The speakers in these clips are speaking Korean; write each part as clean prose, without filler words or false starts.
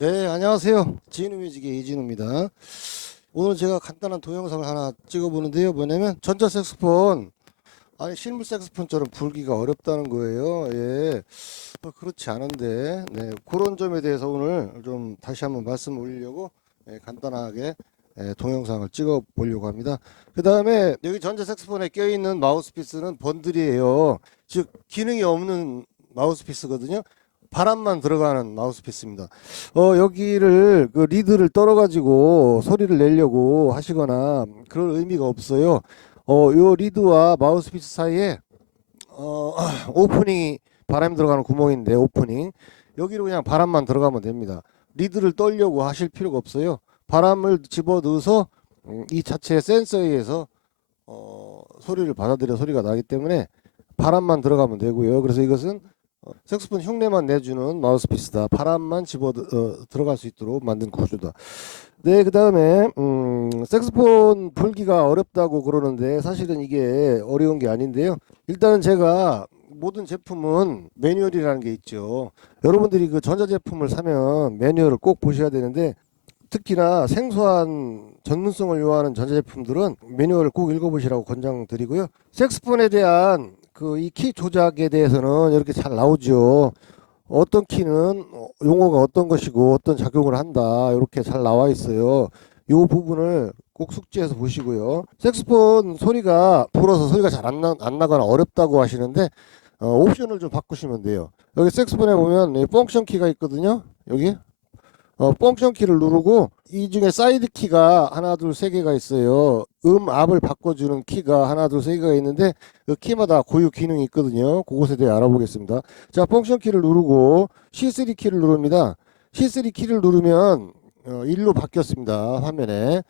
네, 안녕하세요. 지누뮤직의 이진우입니다. 오늘 제가 간단한 동영상을 하나 찍어보는데요. 뭐냐면 전자색스폰, 아니 실물 색스폰처럼 불기가 어렵다는 거예요. 예, 그렇지 않은데, 네, 그런 점에 대해서 오늘 좀 다시 한번 말씀을 올리려고 간단하게 동영상을 찍어보려고 합니다. 그 다음에 여기 전자색스폰에 껴있는 마우스피스는 번들이에요. 즉 기능이 없는 마우스피스거든요. 바람만 들어가는 마우스피스입니다. 여기를 그 리드를 떨어가지고 소리를 내려고 하시거나 그럴 의미가 없어요. 요 리드와 마우스피스 사이에 오프닝이 바람이 들어가는 구멍인데 오프닝 여기로 그냥 바람만 들어가면 됩니다. 리드를 떨려고 하실 필요가 없어요. 바람을 집어넣어서 이 자체 센서에 의해서 소리를 받아들여 소리가 나기 때문에 바람만 들어가면 되고요. 그래서 이것은 색소폰 흉내만 내주는 마우스피스다. 바람만 들어갈 수 있도록 만든 구조다. 네, 그 다음에 색소폰 불기가 어렵다고 그러는데 사실은 이게 어려운 게 아닌데요. 일단은 제가 모든 제품은 매뉴얼이라는 게 있죠. 여러분들이 그 전자제품을 사면 매뉴얼을 꼭 보셔야 되는데 특히나 생소한 전문성을 요하는 전자제품들은 매뉴얼을 꼭 읽어보시라고 권장드리고요. 색소폰에 대한 그 이 키 조작에 대해서는 이렇게 잘 나오죠. 어떤 키는 용어가 어떤 것이고 어떤 작용을 한다 이렇게 잘 나와 있어요. 이 부분을 꼭 숙지해서 보시고요. 색소폰 소리가 불어서 소리가 잘 안 나거나 어렵다고 하시는데 옵션을 좀 바꾸시면 돼요. 여기 색소폰에 보면 이 펑션 키가 있거든요. 여기 펑션 키를 누르고 이 중에 사이드 키가 하나 둘 세 개가 있어요. 앞을 바꿔주는 키가 하나 둘 세 개가 있는데 그 키마다 고유 기능이 있거든요. 그것에 대해 알아보겠습니다. 자, 펑션 키를 누르고 C3 키를 누릅니다. C3 키를 누르면 1로 바뀌었습니다. 화면에.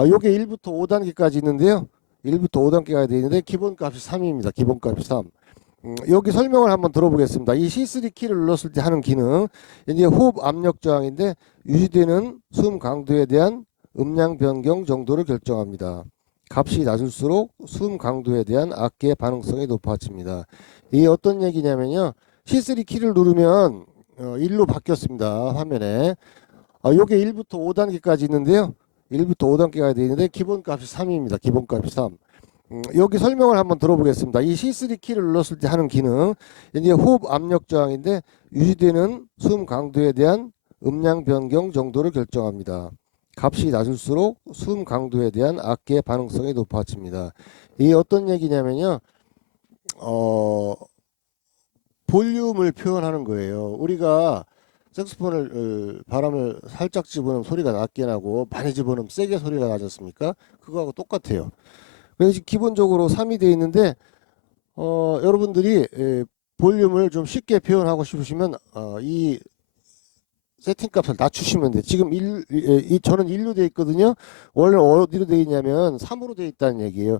요게 1부터 5단계까지 있는데요. 1부터 5단계가 되어 있는데 기본값이 3입니다. 기본값이 3. 여기 설명을 한번 들어보겠습니다. 이 C3 키를 눌렀을 때 하는 기능, 이제 호흡 압력 저항인데 유지되는 숨 강도에 대한 음량 변경 정도를 결정합니다. 값이 낮을수록 숨 강도에 대한 악기의 반응성이 높아집니다. 이게 어떤 얘기냐면요. C3 키를 누르면 1로 바뀌었습니다. 화면에. 요게 1부터 5단계까지 있는데요. 1부터 5단계가 되어 있는데 기본값이 3입니다. 기본값이 3. 여기 설명을 한번 들어보겠습니다. 이 C3 키를 눌렀을 때 하는 기능, 이제 호흡 압력 저항인데 유지되는 숨 강도에 대한 음량 변경 정도를 결정합니다. 값이 낮을수록 숨 강도에 대한 악기의 반응성이 높아집니다. 이게 어떤 얘기냐면요, 볼륨을 표현하는 거예요. 우리가 색소폰을 바람을 살짝 집어넣으면 소리가 낮게 나고 많이 집어넣으면 세게 소리가 나지 않습니까? 그거하고 똑같아요. 그래서 기본적으로 3이 되어 있는데 여러분들이 볼륨을 좀 쉽게 표현하고 싶으시면 이 세팅 값을 낮추시면 돼요. 지금 저는 1로 되어 있거든요. 원래 어디로 되어 있냐면 3으로 되어 있다는 얘기예요.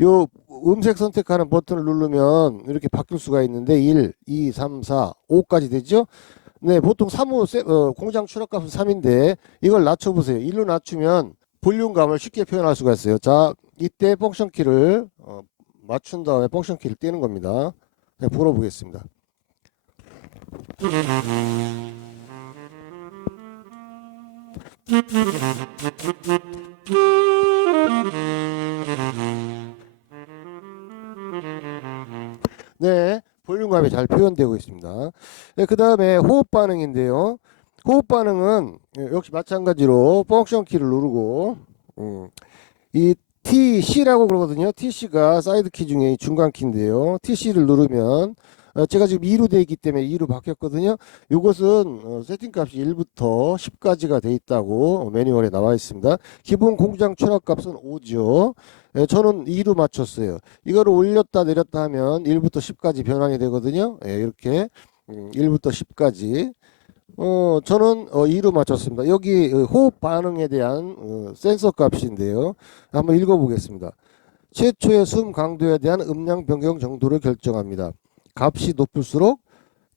요 음색 선택하는 버튼을 누르면 이렇게 바뀔 수가 있는데 1, 2, 3, 4, 5까지 되죠. 네, 보통 3호 공장 출력값은 3인데 이걸 낮춰보세요. 1로 낮추면 볼륨감을 쉽게 표현할 수가 있어요. 자, 이때 펑션 키를 맞춘 다음에 펑션 키를 떼는 겁니다. 네, 불어보겠습니다. 네, 볼륨감이 잘 표현되고 있습니다. 네, 그 다음에 호흡 반응인데요. 호흡 반응은 역시 마찬가지로 펑션 키를 누르고 이 TC라고 그러거든요. TC가 사이드 키 중에 중간 키인데요. TC를 누르면 제가 지금 2로 되어 있기 때문에 2로 바뀌었거든요. 이것은 세팅 값이 1부터 10까지가 돼 있다고 매뉴얼에 나와 있습니다. 기본 공장 출력 값은 5죠. 저는 2로 맞췄어요. 이거를 올렸다 내렸다 하면 1부터 10까지 변환이 되거든요. 이렇게 1부터 10까지. 저는 2로 맞췄습니다. 여기 호흡 반응에 대한 센서 값인데요. 한번 읽어보겠습니다. 최초의 숨 강도에 대한 음량 변경 정도를 결정합니다. 값이 높을수록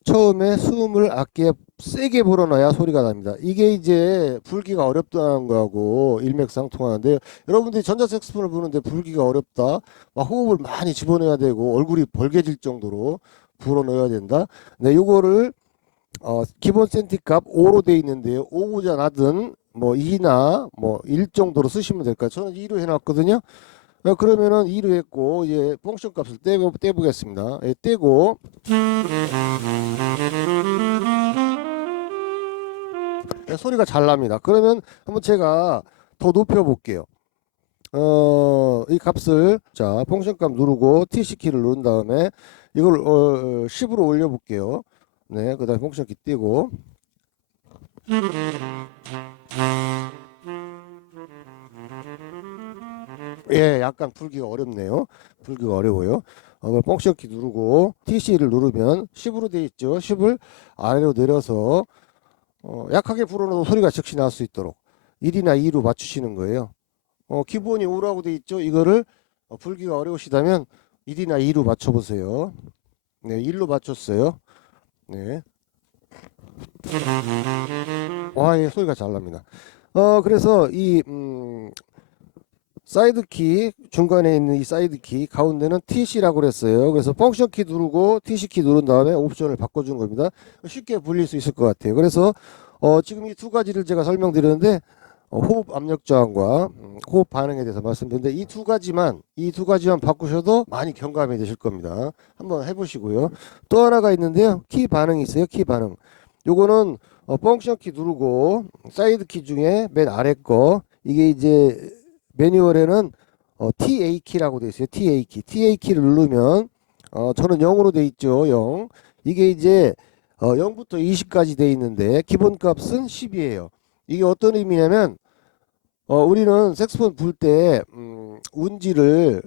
처음에 숨을 악기에 세게 불어넣어야 소리가 납니다. 이게 이제 불기가 어렵다는 거하고 일맥상통하는데 여러분들이 전자색소폰을 부는데 불기가 어렵다. 막 호흡을 많이 집어넣어야 되고 얼굴이 벌개질 정도로 불어넣어야 된다. 네, 요거를 기본 센티값 5로 돼 있는데요. 5보다 낮은 뭐 2나 뭐 1 정도로 쓰시면 될까요? 저는 2로 해놨거든요. 그러면은 2로 했고 이제 펑션 값을 떼보겠습니다. 예, 떼고 소리가 잘 납니다. 그러면 한번 제가 더 높여 볼게요. 이 값을 자 펑션 값 누르고 TC 키를 누른 다음에 이걸 10으로 올려 볼게요. 네, 그다음에 펑션 키 띄고 예, 약간 풀기가 어렵네요. 풀기가 어려워요. 펑션 키 누르고 TC를 누르면 10으로 돼 있죠. 10을 아래로 내려서 약하게 불어넣어도 소리가 즉시 날 수 있도록 1이나 2로 맞추시는 거예요. 기본이 5라고 돼 있죠. 이거를 불기가 어려우시다면 1이나 2로 맞춰보세요. 네, 1로 맞췄어요. 네. 와, 예, 소리가 잘 납니다. 그래서 이 사이드 키 중간에 있는 이 사이드 키 가운데는 TC라고 그랬어요. 그래서 펑션 키 누르고 TC 키 누른 다음에 옵션을 바꿔준 겁니다. 쉽게 불릴 수 있을 것 같아요. 그래서 지금 이 두 가지를 제가 설명드렸는데 호흡 압력 저항과 호흡 반응에 대해서 말씀드렸는데 이 두 가지만 바꾸셔도 많이 경감이 되실 겁니다. 한번 해보시고요. 또 하나가 있는데요. 키 반응이 있어요. 키 반응. 요거는 펑션 키 누르고 사이드 키 중에 맨 아래 거 이게 이제 매뉴얼에는 TA 키라고 되어 있어요. TA 키. TA 키를 누르면 저는 0으로 돼 있죠. 0. 이게 이제 0부터 20까지 돼 있는데 기본 값은 10이에요. 이게 어떤 의미냐면 우리는 색소폰 불 때 운지를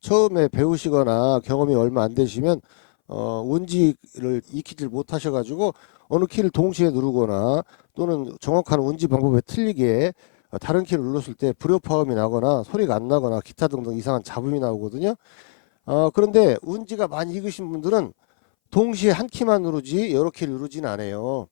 처음에 배우시거나 경험이 얼마 안 되시면 운지를 익히질 못하셔가지고 어느 키를 동시에 누르거나 또는 정확한 운지 방법에 틀리게 다른 키를 눌렀을 때 불협화음이 나거나 소리가 안 나거나 기타 등등 이상한 잡음이 나오거든요. 그런데 운지가 많이 익으신 분들은 동시에 한 키만 누르지 여러 키를 누르진 않아요.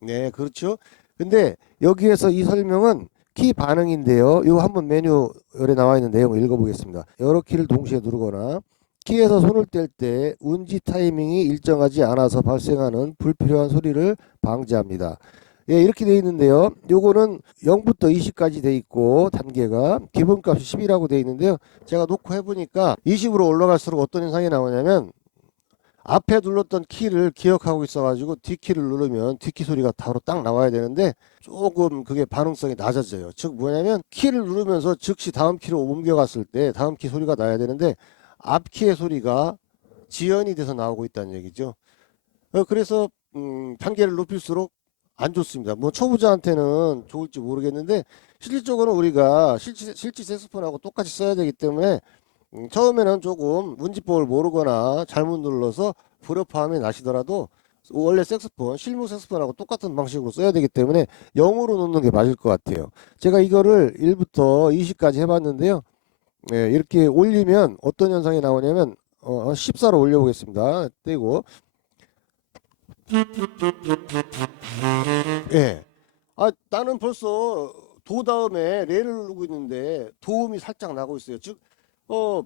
네, 그렇죠. 근데 여기에서 이 설명은 키 반응인데요. 이거 한번 매뉴얼에 나와 있는 내용을 읽어보겠습니다. 여러 키를 동시에 누르거나 키에서 손을 뗄 때 운지 타이밍이 일정하지 않아서 발생하는 불필요한 소리를 방지합니다. 예, 이렇게 되어 있는데요. 요거는 0부터 20까지 돼 있고 단계가 기본값이 10이라고 돼 있는데요. 제가 놓고 해보니까 20으로 올라갈수록 어떤 현상이 나오냐면 앞에 눌렀던 키를 기억하고 있어가지고 뒷키를 누르면 뒷키 소리가 바로 딱 나와야 되는데 조금 그게 반응성이 낮아져요. 즉 뭐냐면 키를 누르면서 즉시 다음 키로 옮겨갔을 때 다음 키 소리가 나야 되는데 앞키의 소리가 지연이 돼서 나오고 있다는 얘기죠. 그래서 단계를 높일수록 안 좋습니다. 뭐 초보자한테는 좋을지 모르겠는데 실질적으로 우리가 실제 색소폰하고 똑같이 써야 되기 때문에 처음에는 조금 문지법을 모르거나 잘못 눌러서 불협화음이 나시더라도 원래 색소폰, 실무 색소폰하고 똑같은 방식으로 써야 되기 때문에 0으로 놓는 게 맞을 것 같아요. 제가 이거를 1부터 20까지 해봤는데요. 예, 이렇게 올리면 어떤 현상이 나오냐면 14로 올려보겠습니다. 떼고 예. 나는 벌써 도 다음에 레를 누르고 있는데 도움이 살짝 나고 있어요. 즉 어,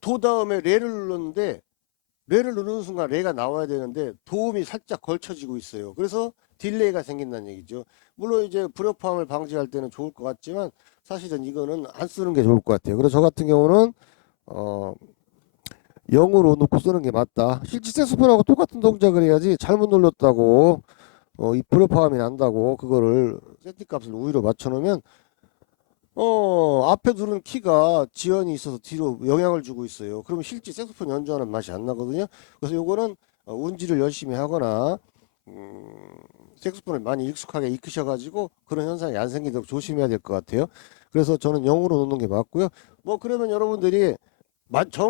도 다음에 레를 눌렀는데 레를 누르는 순간 레가 나와야 되는데 도움이 살짝 걸쳐지고 있어요. 그래서 딜레이가 생긴다는 얘기죠. 물론 이제 불협화음을 방지할 때는 좋을 것 같지만 사실은 이거는 안 쓰는 게 좋을 것 같아요. 그래서 저 같은 경우는 어 0으로 놓고 쓰는 게 맞다. 실제 색소폰하고 똑같은 동작을 해야지 잘못 눌렀다고 이 불협화음이 난다고 그거를 세팅 값을 우위로 맞춰놓으면 앞에 누른 키가 지연이 있어서 뒤로 영향을 주고 있어요. 그러면 실제 색소폰 연주하는 맛이 안 나거든요. 그래서 요거는 운지를 열심히 하거나 색소폰을 많이 익숙하게 익히셔가지고 그런 현상이 안 생기도록 조심해야 될 것 같아요. 그래서 저는 0으로 놓는 게 맞고요. 뭐 그러면 여러분들이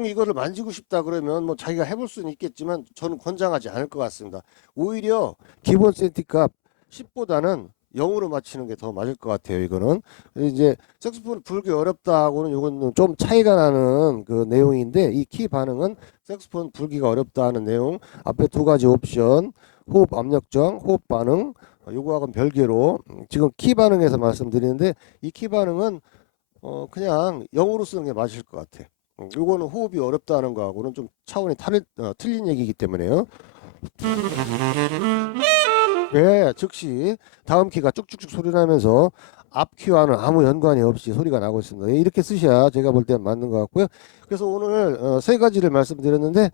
이거를 만지고 싶다 그러면 뭐 자기가 해볼 수는 있겠지만 저는 권장하지 않을 것 같습니다. 오히려 기본 센티값 10보다는 0으로 맞추는 게 더 맞을 것 같아요. 이거는 이제 색소폰 불기 어렵다고는 이건 좀 차이가 나는 그 내용인데 이 키 반응은 색소폰 불기가 어렵다는 내용 앞에 두 가지 옵션 호흡 압력정 호흡 반응 요거하고는 별개로 지금 키 반응에서 말씀드리는데 이 키 반응은 그냥 0으로 쓰는 게 맞을 것 같아. 요거는 호흡이 어렵다는 거하고는 좀 차원이 틀린 얘기이기 때문에요. 네, 즉시 다음 키가 쭉쭉쭉 소리 나면서 앞 키와는 아무 연관이 없이 소리가 나고 있습니다. 예, 이렇게 쓰셔야 제가 볼 때 맞는 것 같고요. 그래서 오늘 세 가지를 말씀드렸는데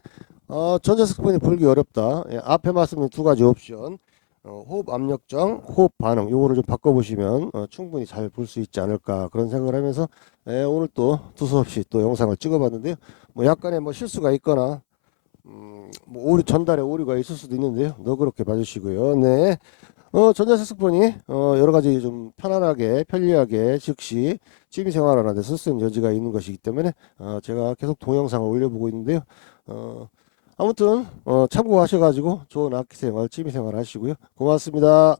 전자스피커폰이 불기 어렵다. 예, 앞에 말씀드린 두 가지 옵션, 호흡 압력정, 호흡 반응, 요거를 좀 바꿔보시면 충분히 잘 볼 수 있지 않을까 그런 생각을 하면서 오늘 또 두서없이 또 영상을 찍어봤는데요. 뭐 약간의 뭐 실수가 있거나 뭐 오류 전달에 오류가 있을 수도 있는데요. 너그럽게 봐주시고요. 네. 전자색소폰이 여러 가지 좀 편안하게 편리하게 즉시 취미 생활하는 데 쓸 수 있는 여지가 있는 것이기 때문에 제가 계속 동영상을 올려보고 있는데요. 아무튼 참고하셔가지고 좋은 악기 생활, 취미 생활 하시고요. 고맙습니다.